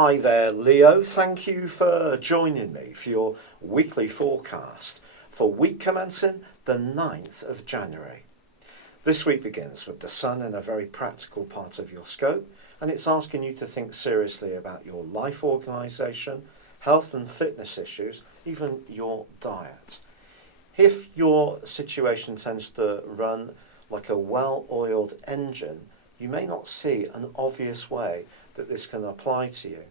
Hi there, Leo. Thank you for joining me for your weekly forecast for week commencing the 9th of January. This week begins with the Sun in a very practical part of your scope, and it's asking you to think seriously about your life organisation, health and fitness issues, even your diet. If your situation tends to run like a well-oiled engine, you may not see an obvious way that this can apply to you.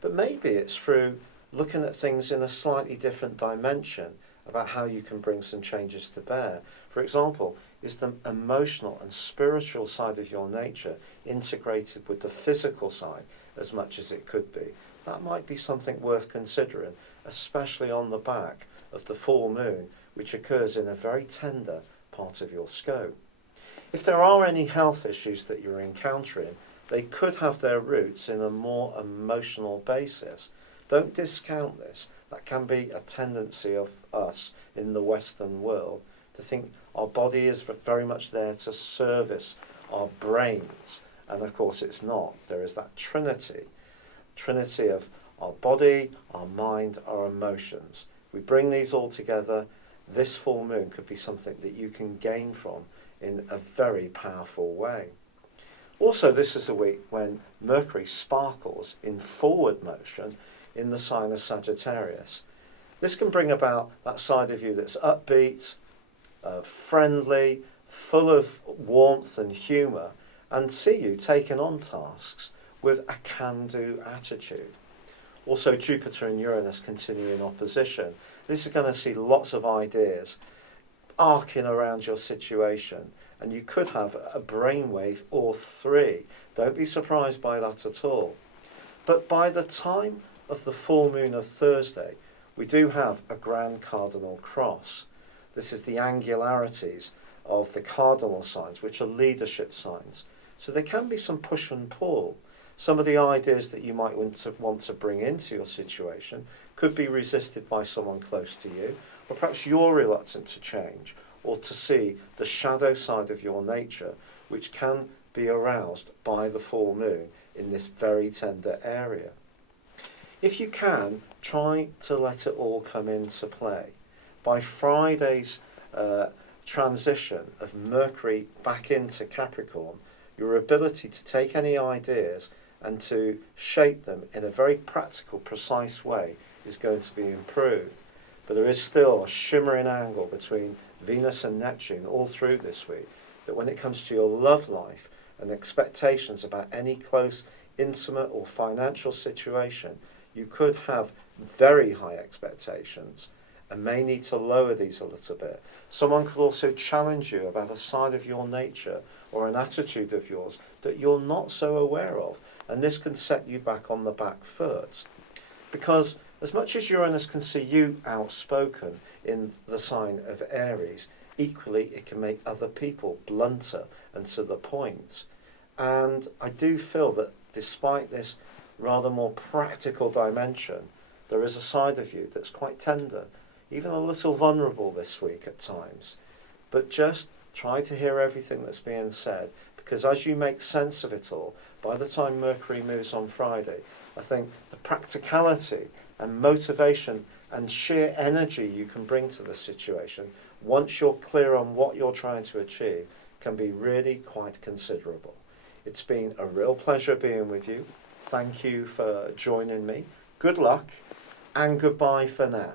But maybe it's through looking at things in a slightly different dimension about how you can bring some changes to bear. For example, is the emotional and spiritual side of your nature integrated with the physical side as much as it could be? That might be something worth considering, especially on the back of the full moon, which occurs in a very tender part of your scope. If there are any health issues that you're encountering, they could have their roots in a more emotional basis. Don't discount this. That can be a tendency of us in the Western world to think our body is very much there to service our brains. And of course it's not. There is that trinity of our body, our mind, our emotions. If we bring these all together, this full moon could be something that you can gain from in a very powerful way. Also, this is a week when Mercury sparkles in forward motion in the sign of Sagittarius. This can bring about that side of you that's upbeat, friendly, full of warmth and humour, and see you taking on tasks with a can-do attitude. Also, Jupiter and Uranus continue in opposition. This is going to see lots of ideas arcing around your situation, and you could have a brainwave or three. Don't be surprised by that at all. But by the time of the full moon of Thursday, we do have a grand cardinal cross. This is the angularities of the cardinal signs, which are leadership signs. So there can be some push and pull. Some of the ideas that you might want to bring into your situation could be resisted by someone close to you, or perhaps you're reluctant to change or to see the shadow side of your nature, which can be aroused by the full moon in this very tender area. If you can, try to let it all come into play. By Friday's transition of Mercury back into Capricorn, your ability to take any ideas and to shape them in a very practical, precise way is going to be improved. But there is still a shimmering angle between Venus and Neptune all through this week, that when it comes to your love life and expectations about any close, intimate or financial situation, you could have very high expectations and may need to lower these a little bit. Someone could also challenge you about a side of your nature or an attitude of yours that you're not so aware of, and this can set you back on the back foot. Because as much as Uranus can see you outspoken in the sign of Aries, equally it can make other people blunter and to the point. And I do feel that despite this rather more practical dimension, there is a side of you that's quite tender, even a little vulnerable this week at times. But just try to hear everything that's being said, because as you make sense of it all, by the time Mercury moves on Friday, I think the practicality and motivation and sheer energy you can bring to the situation, once you're clear on what you're trying to achieve, can be really quite considerable. It's been a real pleasure being with you. Thank you for joining me. Good luck and goodbye for now.